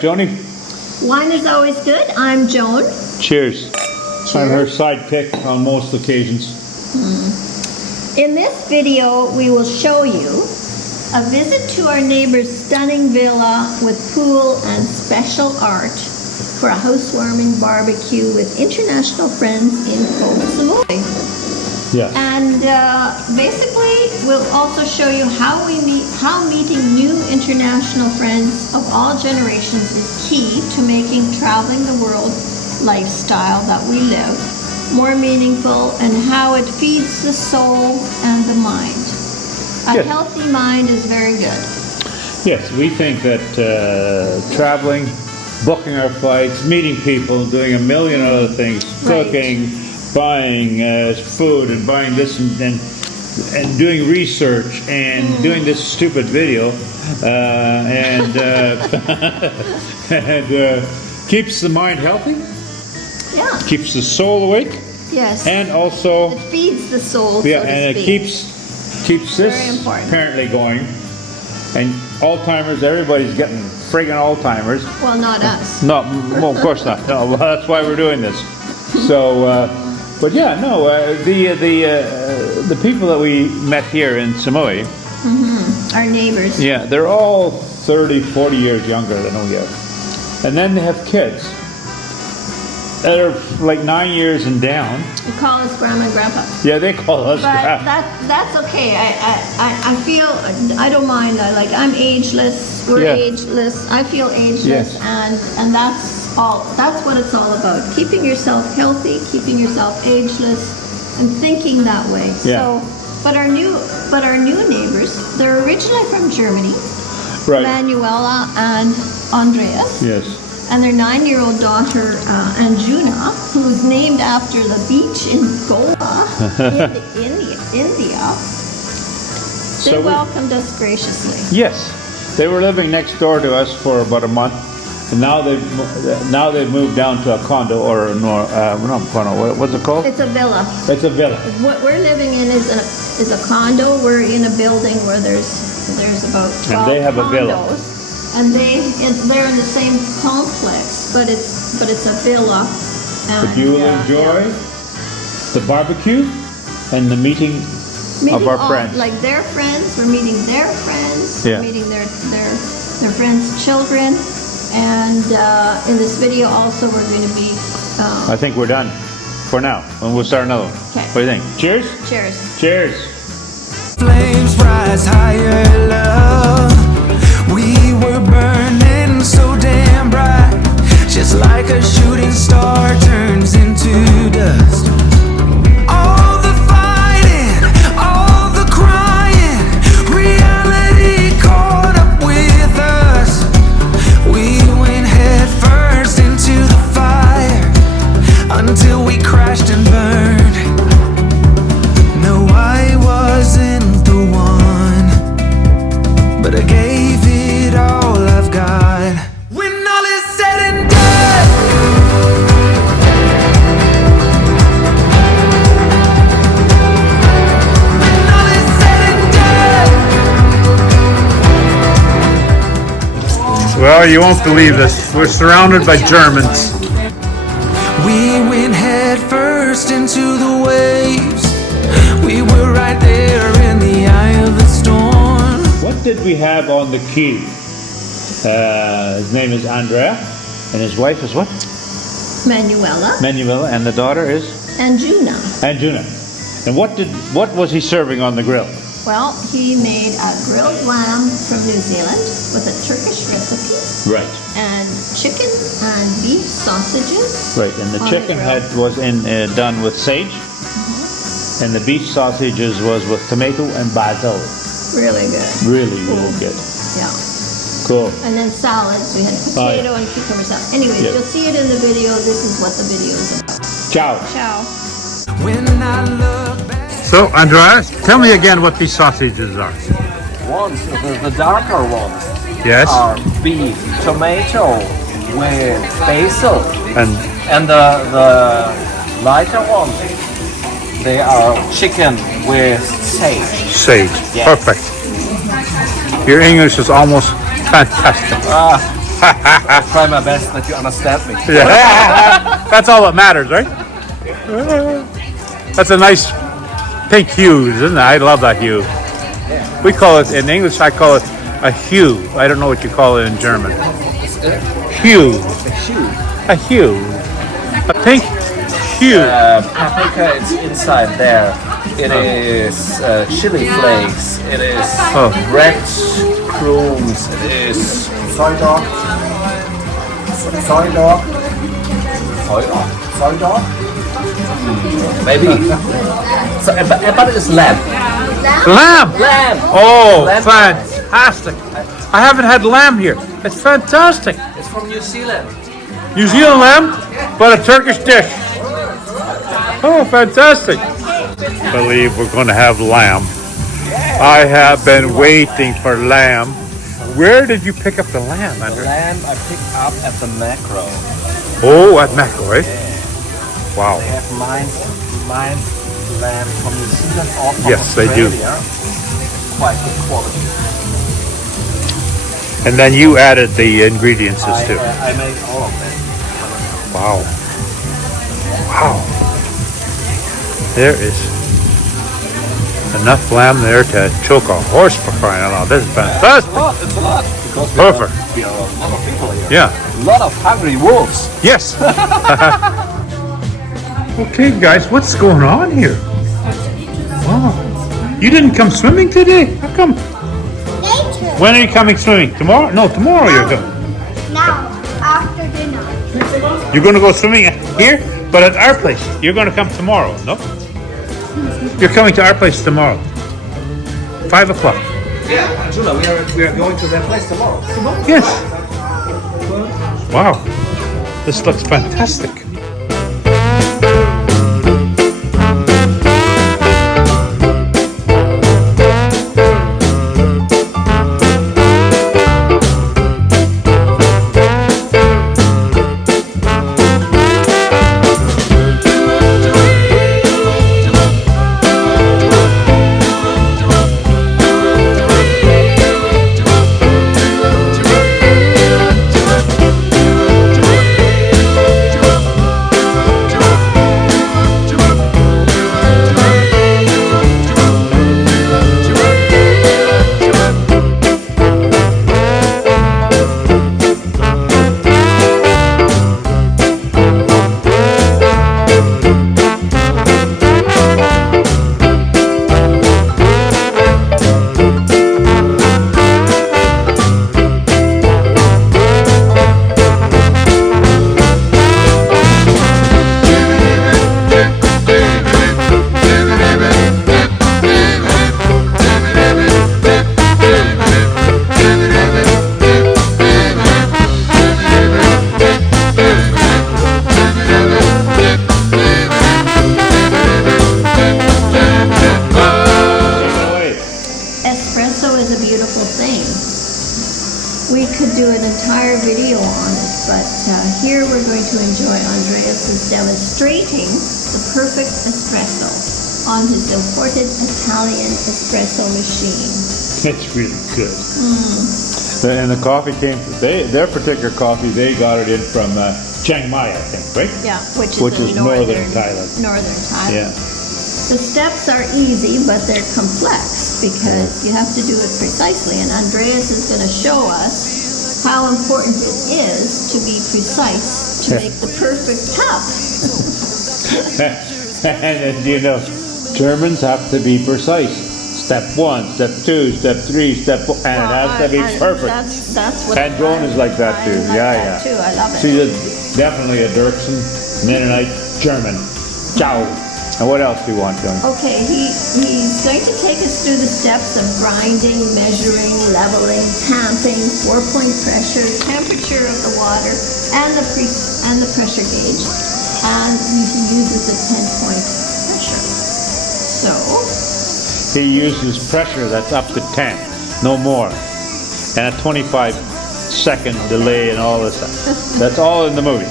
Joni. Wine is always good. I'm Joan. Cheers. I'm her sidekick on most occasions. In this video, we will show you a visit to our neighbor's stunning villa with pool and special art for a housewarming barbecue with international friends in Koh Samui. Yeah. And basically, we'll also show you how meeting new international friends of all generations is key to making traveling the world lifestyle that we live more meaningful, and how it feeds the soul and the mind. A healthy mind is very good. Yes, we think that traveling, booking our flights, meeting people, doing a million other things, cooking, buying food, and buying this and doing research and doing this stupid video and keeps the mind healthy. Yeah. Keeps the soul awake. Yes. And also it feeds the soul. Yeah, so to and speak. it keeps this apparently going. And Alzheimer's, everybody's getting friggin' Alzheimer's. Well, not us. No, well, of course not. No, well, that's why we're doing this. So, but yeah, no, the people that we met here in Samui, our neighbors. Yeah, they're all 30, 40 years younger than we are. And then they have kids that are like 9 years and down. We call us grandma and grandpa. Yeah, they call us But that's okay. I feel, I don't mind. I'm ageless. We're ageless. I feel ageless, and that's all. That's what it's all about. Keeping yourself healthy, keeping yourself ageless, and thinking that way. Yeah. So, but our new neighbors, they're originally from Germany. Right. Manuela and Andreas. Yes. And their 9-year-old daughter, Anjuna, who's named after the beach in Goa, in India. They welcomed us graciously. Yes. They were living next door to us for about a month. And now they've moved down to a condo, or not condo, what's it called? It's a villa. It's a villa. What we're living in is a condo. We're in a building where there's about 12 and they have condos. A villa. And they're in the same complex, but it's a villa. And, but you will enjoy the barbecue and the meeting of our friends. Like their friends, we're meeting their friends. Yeah. We're meeting their friends' children. And in this video also we're going to be... I think we're done for now, and we'll start another one. Okay. What do you think? Cheers? Cheers. Cheers. Flames rise higher, love. We were burning so damn bright, just like a shooting star turns into dust. All the fighting, all the crying, reality caught up with us. We went head first into the fire until we crashed and burned. No, I wasn't the one, but I gave it all I've got. When all is said and done, when all is said and done. Well, you won't believe this. We're surrounded by Germans. We went head first into the waves. We were right there in the eye of the storm. What did we have on the key? His name is Andreas, and his wife is what? Manuela. Manuela, and the daughter is? Anjuna. Anjuna. And what was he serving on the grill? Well, he made a grilled lamb from New Zealand with a Turkish recipe. Right. And chicken and beef sausages. Right, and the chicken head was done with sage, and the beef sausages was with tomato and basil. Really good. Really good. Yeah. Cool. And then salads. We had potato and cucumber salad. Anyways, you'll see it in the video. This is what the video is about. Ciao. Ciao. When I look back. So, Andreas, tell me again what these sausages are. Ones, the darker ones, Yes. are beef, tomato with basil, and the lighter ones, they are chicken with sage. Sage. Yes. Perfect. Your English is almost fantastic. I try my best that you understand me. That's all that matters, right? That's a nice pink hue, isn't it? I love that hue. We call it, in English, I call it a hue. I don't know what you call it in German. Hue. A hue. A pink hue. Paprika is inside there. It is chili flakes. It is red crumbs. It is soy dog. Soy dog. Soy dog. Soy dog. Maybe. So, but it's lamb. Lamb. Lamb. Oh, Lamb. fantastic. I haven't had lamb here. It's fantastic. It's from New Zealand. New Zealand lamb, but a Turkish dish. Oh, fantastic. I believe we're going to have lamb. I have been waiting for lamb. Where did you pick up the lamb, The Andreas? lamb I picked up at the macro. Oh, at Macro, right? Wow. They have mined lamb from New Zealand or from Yes, they do. Australia. Quite good quality. And then you added the ingredients too. I made all of them. Wow. Wow. There is enough lamb there to choke a horse, for crying out loud. This is fantastic. It's a lot. Because Perfect. we are a lot of people here. Yeah. A lot of hungry wolves. Yes. Okay, guys, what's going on here? Wow. You didn't come swimming today? How come? Later. When are you coming swimming? Tomorrow? No, tomorrow you're going. Now, after dinner. You're going to go swimming here, but at our place. You're going to come tomorrow, no? You're coming to our place tomorrow. 5 o'clock. Yeah, Jula, we are going to that place tomorrow. Yes. Wow. This looks fantastic. Here we're going to enjoy Andreas' demonstrating the perfect espresso on his imported Italian espresso machine. It's really good. And the coffee came, their particular coffee, they got it in from Chiang Mai, I think, right? Yeah, which is in northern Thailand. Northern Thailand. Yeah. The steps are easy, but they're complex because you have to do it precisely. And Andreas is going to show us how important it is to be precise to make the perfect cup. And as you know, Germans have to be precise. Step 1, step 2, step 3, step 4, and it has to be perfect. That's what And Joan is like that too. I like that too. I love it. She's definitely a Dirksen, Mennonite, German. Ciao. And what else do you want, Joan? Okay, he's going to take us through the steps of grinding, measuring, leveling, tamping, 4-point pressure, temperature of the water, and the pressure gauge. And he uses a 10-point pressure. So he uses pressure that's up to 10, no more, and a 25-second delay and all this stuff. That's all in the movie.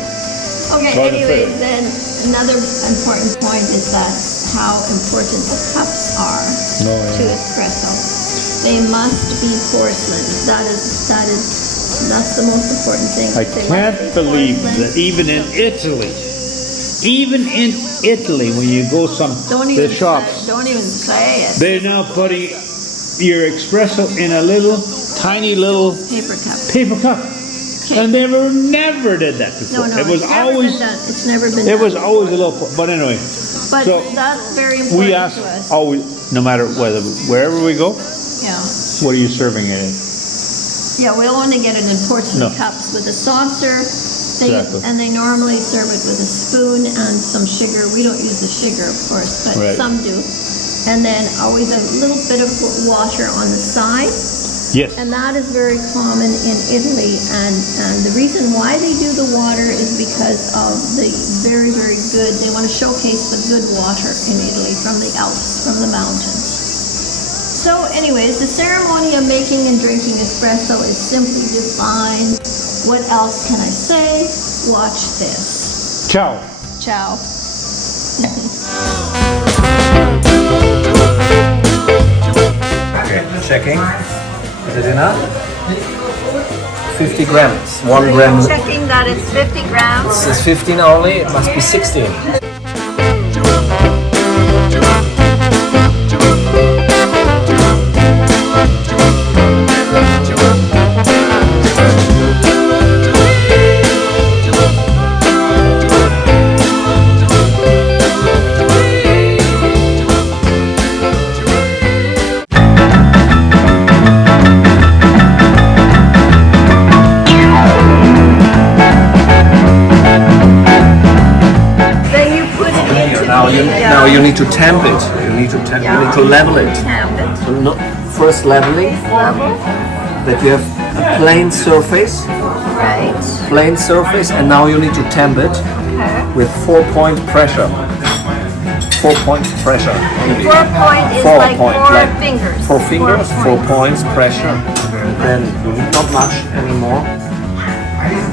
okay, Well, anyway, then another important point is that how important the cups are to espresso. They must be porcelain. That is That's the most important thing. I They can't like believe porcelain. that even in Italy, when you go Don't the even shops, say, don't even say it. they're now putting your espresso in a tiny little Paper cup. paper cup. Okay. And they never did that before. No, It was it's never always, been done. It's never been it done. was always a little, but anyway. But so that's very important we ask to us. always, no matter wherever we go, Yeah. what are you serving it in? Yeah, we'll only get it in porcelain No. cups with a saucer. Exactly. And they normally serve it with a spoon and some sugar. We don't use the sugar, of course, but Right. some do. And then always a little bit of water on the side. Yes. And that is very common in Italy. And the reason why they do the water is because of the very, very good, they want to showcase the good water in Italy from the Alps, from the mountains. So anyways, the ceremony of making and drinking espresso is simply divine. What else can I say? Watch this. Ciao. Ciao. Okay, checking. Is it enough? 50 grams. 1 gram. Checking that it's 50 grams. This is 15 only. It must be 16. Then you put it into Now you need to temp it. You need to temp. You need to level it. Tamp it. No, first leveling, Level. that you have a plain surface, Right. and now you need to temp it Okay. with 4-point pressure. 4-point pressure. 4-point is Four like point, 4 like fingers. 4 fingers, 4 points. points pressure. Then you need not much anymore.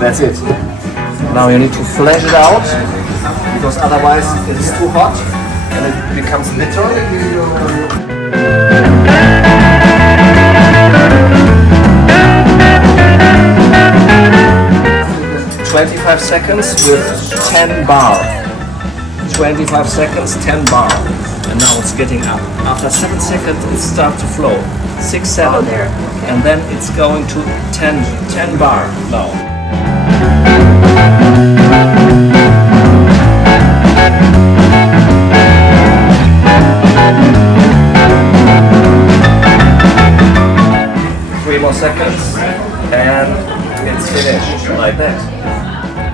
That's it. Now you need to flash it out, because otherwise it's too hot and it becomes bitter. 25 seconds with 10 bar. 25 seconds, 10 bar. And now it's getting up. After 7 seconds it starts to flow. 6, 7. Oh, there. And then it's going to 10 bar now. Three more seconds and it's finished like that.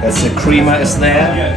As the creamer is there.